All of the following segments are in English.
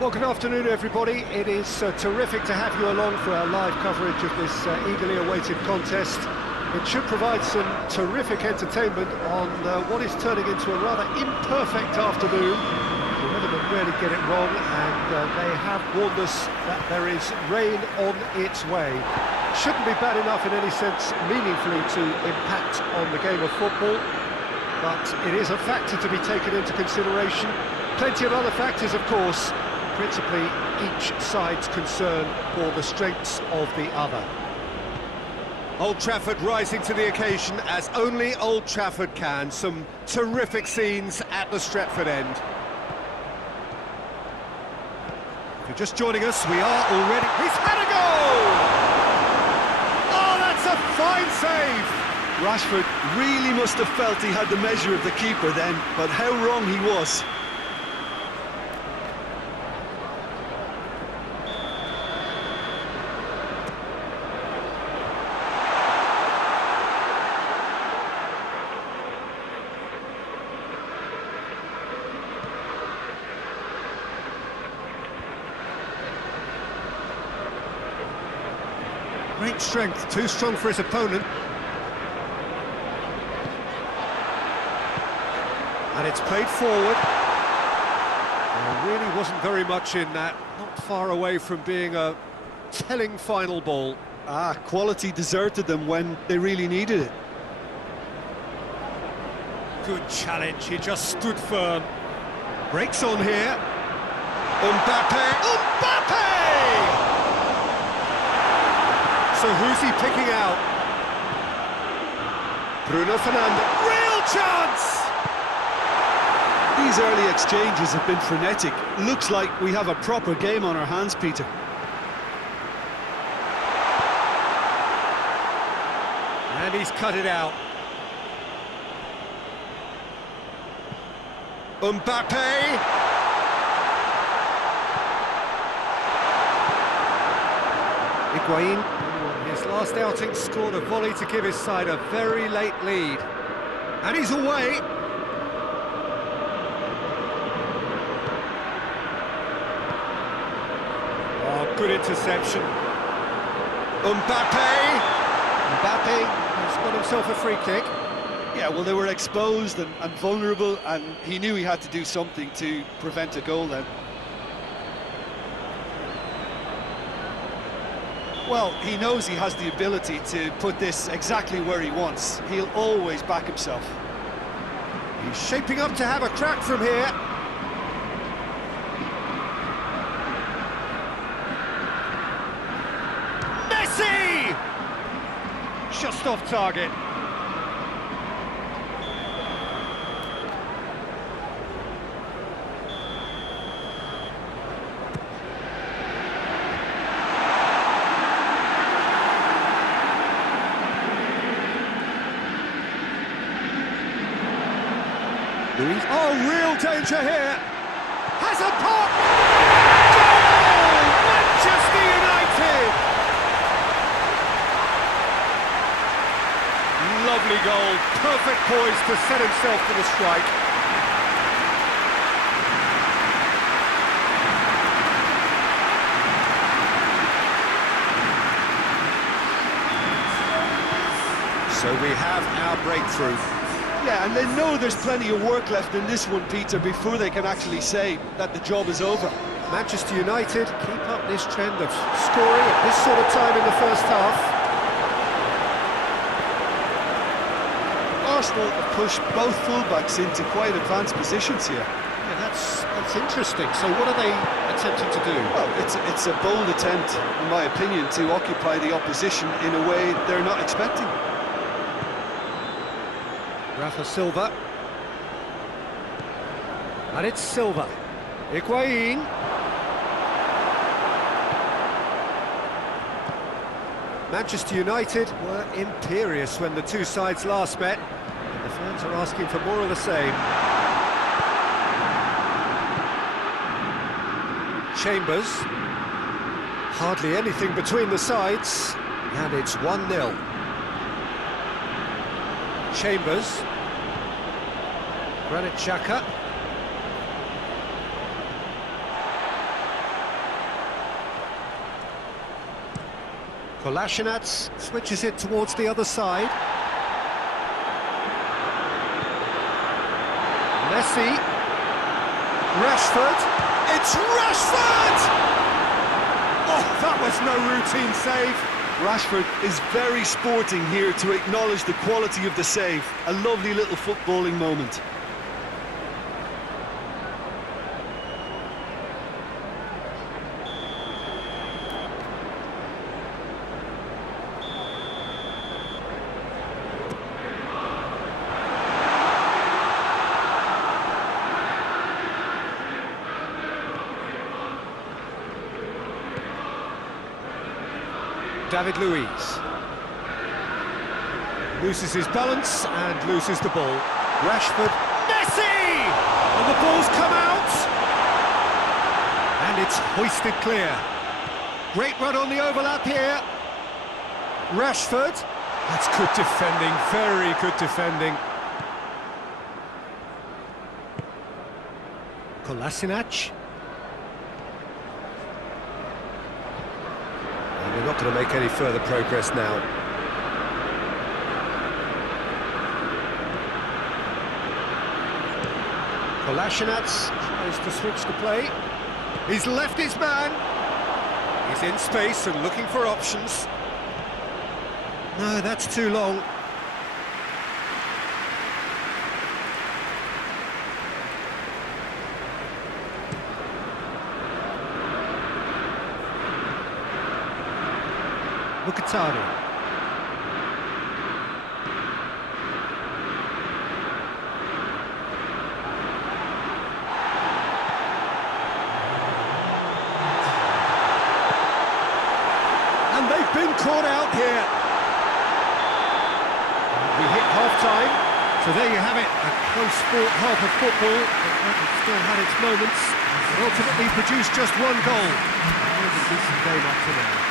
Well, good afternoon, everybody. It is terrific to have you along for our live coverage of this eagerly awaited contest. It should provide some terrific entertainment on what is turning into a rather imperfect afternoon. The weathermen rarely get it wrong, and they have warned us that there is rain on its way. Shouldn't be bad enough in any sense meaningfully to impact on the game of football, but it is a factor to be taken into consideration. Plenty of other factors, of course, principally each side's concern for the strengths of the other. Old Trafford rising to the occasion as only Old Trafford can. Some terrific scenes at the Stretford end. If you're just joining us, we are already... He's had a goal! Oh, that's a fine save! Rashford really must have felt he had the measure of the keeper then, but how wrong he was. Great strength, too strong for his opponent. And it's played forward. There really wasn't very much in that, not far away from being a telling final ball. Quality deserted them when they really needed it. Good challenge, he just stood firm. Breaks on here. Mbappe! So who's he picking out? Bruno Fernandes. Real chance! These early exchanges have been frenetic. Looks like we have a proper game on our hands, Peter. And he's cut it out. Mbappe! Higuain, his last outing, scored a volley to give his side a very late lead. And he's away. Oh, good interception. Mbappe has got himself a free kick. Yeah, well, they were exposed and vulnerable, and he knew he had to do something to prevent a goal then. Well, he knows he has the ability to put this exactly where he wants. He'll always back himself. He's shaping up to have a crack from here. Messi! Just off target. Oh, real danger here. Has a pop. Goal! Manchester United! Lovely goal. Perfect poise to set himself for the strike. So we have our breakthrough. Yeah, and they know there's plenty of work left in this one, Peter, before they can actually say that the job is over. Manchester United keep up this trend of scoring at this sort of time in the first half. Arsenal have pushed both fullbacks into quite advanced positions here. Yeah, that's interesting. So what are they attempting to do? Well, it's a bold attempt, in my opinion, to occupy the opposition in a way they're not expecting. Rafa Silva. And it's Silva. Higuain. Manchester United were imperious when the two sides last met. And the fans are asking for more of the same. Chambers. Hardly anything between the sides. And it's 1-0. Chambers. Granit Xhaka. Kolasinac switches it towards the other side. Messi. Rashford. It's Rashford! Oh, that was no routine save. Rashford is very sporting here to acknowledge the quality of the save. A lovely little footballing moment. David Luiz loses his balance and loses the ball. Rashford, Messi! And the ball's come out! And it's hoisted clear. Great run on the overlap here. Rashford. That's good defending, very good defending. Kolasinac. And we're not going to make any further progress now. Kolasinac tries to switch the play. He's left his man. He's in space and looking for options. No, that's too long. Mkhitaryan. And they've been caught out here. We hit half-time, so there you have it, a close-fought half of football, but it still had its moments. It ultimately produced just one goal. It was a decent game up to now.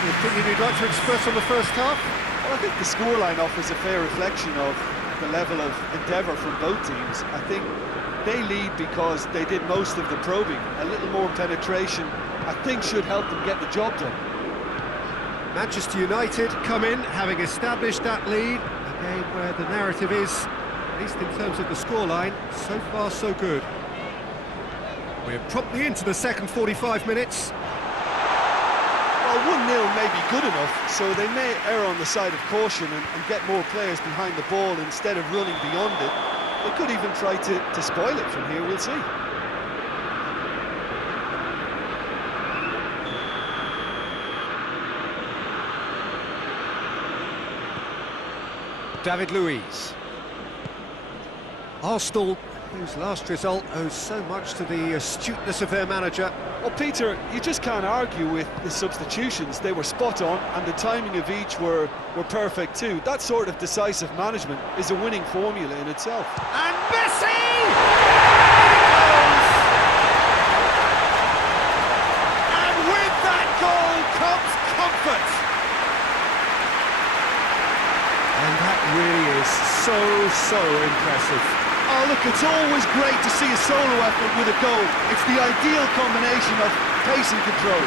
Any opinion you'd like to express on the first half? Well, I think the scoreline offers a fair reflection of the level of endeavour from both teams. I think they lead because they did most of the probing. A little more penetration, I think, should help them get the job done. Manchester United come in, having established that lead. A game where the narrative is, at least in terms of the scoreline, so far so good. We're promptly into the second 45 minutes. Well, 1-0 may be good enough, so they may err on the side of caution and get more players behind the ball instead of running beyond it. They could even try to spoil it from here, we'll see. David Luiz. Arsenal, whose last result owes so much to the astuteness of their manager. Well, Peter, you just can't argue with the substitutions. They were spot on, and the timing of each were perfect too. That sort of decisive management is a winning formula in itself. And Messi! And with that goal comes comfort. And that really is so impressive. Oh, look, it's always great to see a solo effort with a goal. It's the ideal combination of pace and control.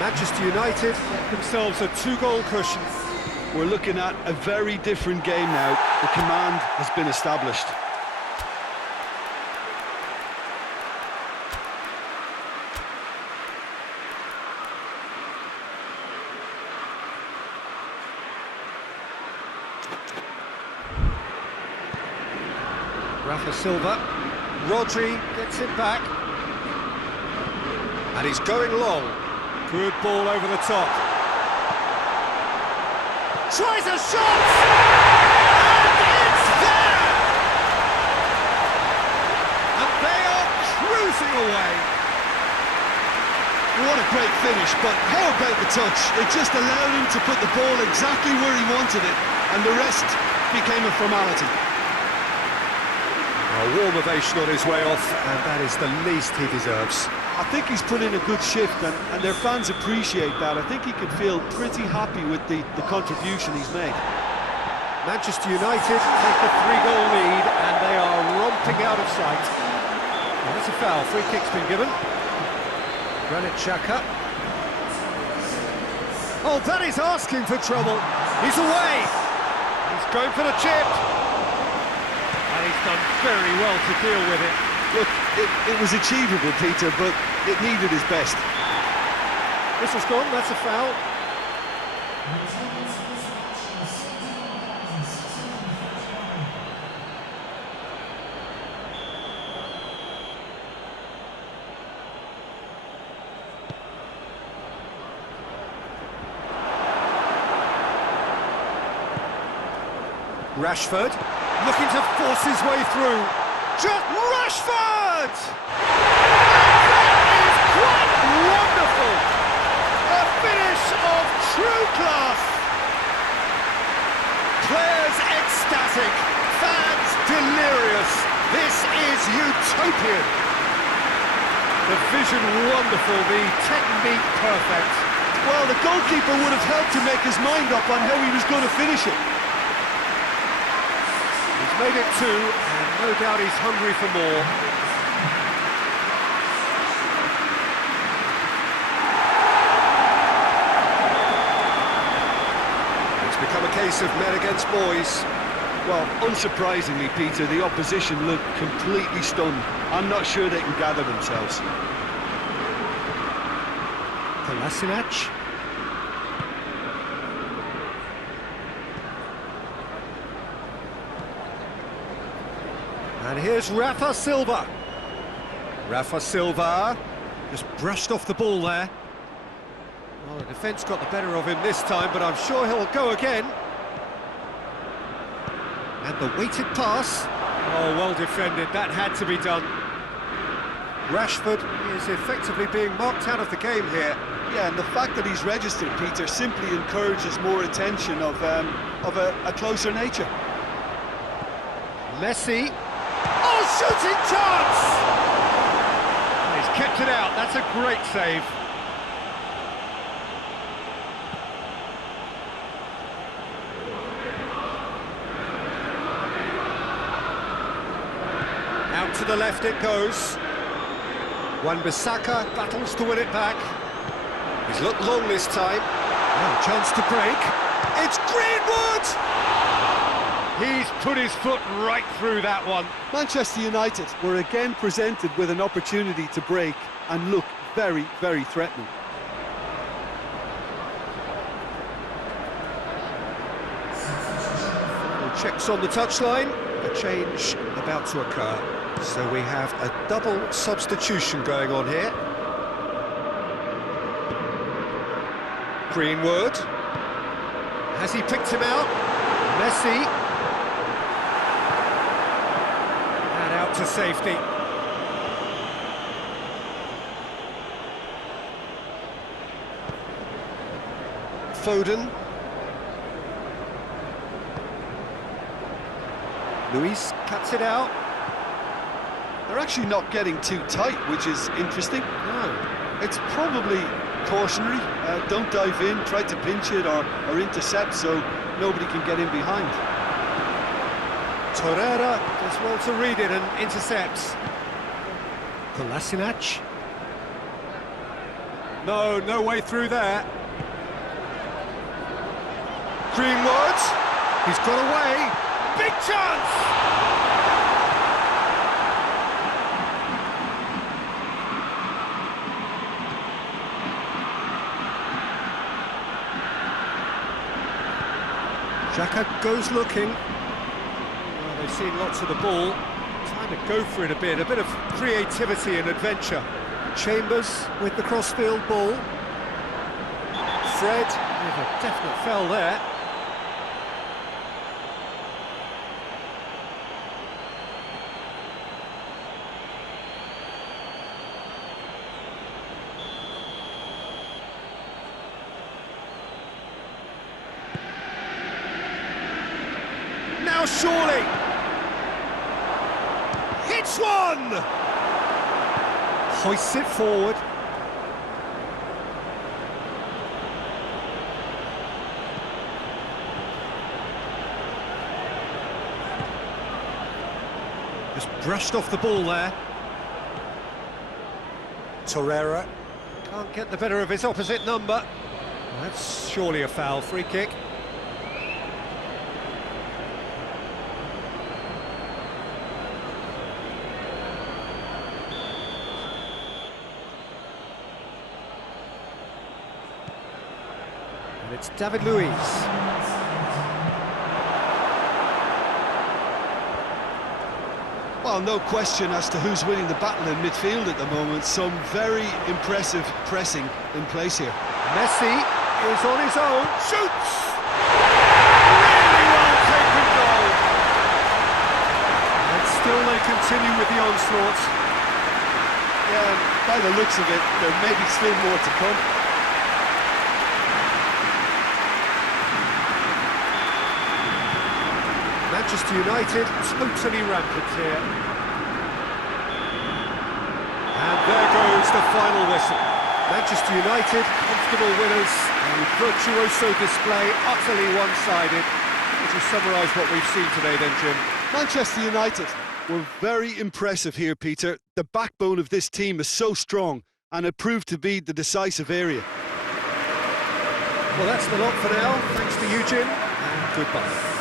Manchester United get themselves a 2-goal cushion. We're looking at a very different game now. The command has been established. Rafa Silva, Rodri gets it back, and he's going long. Good ball over the top. Tries a shot, and it's there! And they are cruising away. What a great finish, but how about the touch? It just allowed him to put the ball exactly where he wanted it, and the rest became a formality. A warm ovation on his way off, and that is the least he deserves. I think he's put in a good shift, and their fans appreciate that. I think he can feel pretty happy with the contribution he's made. Manchester United take the 3-goal lead, and they are romping out of sight. Well, that's a foul. Free kick's been given. Granit Xhaka. Oh, that is asking for trouble. He's away. He's going for the chip. And he's done very well to deal with it. Look, it was achievable, Peter, but it needed his best. This has gone, that's a foul. Rashford, looking to force his way through. Just Rashford! That is quite wonderful! A finish of true class! Players ecstatic, fans delirious. This is utopian. The vision wonderful, the technique perfect. Well, the goalkeeper would have helped to make his mind up on how he was going to finish it. He's made it 2, and no doubt he's hungry for more. It's become a case of men against boys. Well, unsurprisingly, Peter, the opposition look completely stunned. I'm not sure they can gather themselves. Kolasinac. And here's Rafa Silva. Rafa Silva just brushed off the ball there. Well, the defence got the better of him this time, but I'm sure he'll go again. And the weighted pass. Oh, well defended, that had to be done. Rashford is effectively being marked out of the game here. Yeah, and the fact that he's registered, Peter, simply encourages more attention of a closer nature. Messi. Oh, shooting chance! He's kept it out, that's a great save. Out to the left it goes. Wan-Bissaka battles to win it back. He's looked long this time. Now a chance to break. It's Greenwood! He's put his foot right through that one. Manchester United were again presented with an opportunity to break and look very, very threatening. Checks on the touchline. A change about to occur. So we have a double substitution going on here. Greenwood. Has he picked him out? Messi. And out to safety. Foden. Luis cuts it out. They're actually not getting too tight, which is interesting. No. It's probably cautionary. Don't dive in, try to pinch it or intercept so nobody can get in behind. Torreira does well to read it and intercepts. Kolasinac. No way through there. Greenwood. He's got away. Big chance! Xhaka goes looking. Well, they've seen lots of the ball. Trying to go for it a bit of creativity and adventure. Chambers with the crossfield ball. Fred with a definite foul there. Now surely hits one, hoists it forward. Just brushed off the ball there. Torreira. Can't get the better of his opposite number. That's surely a foul. Free kick. And it's David Luiz. Well, no question as to who's winning the battle in midfield at the moment. Some very impressive pressing in place here. Messi is on his own. Shoots! Really well taken goal. And still they continue with the onslaught. Yeah, by the looks of it, there may be still more to come. Manchester United totally rampant here. And there goes the final whistle. Manchester United, comfortable winners, and virtuoso display, utterly one-sided. Would you summarise what we've seen today then, Jim? Manchester United were very impressive here, Peter. The backbone of this team is so strong, and it proved to be the decisive area. Well, that's the lot for now. Thanks to you, Jim, and goodbye.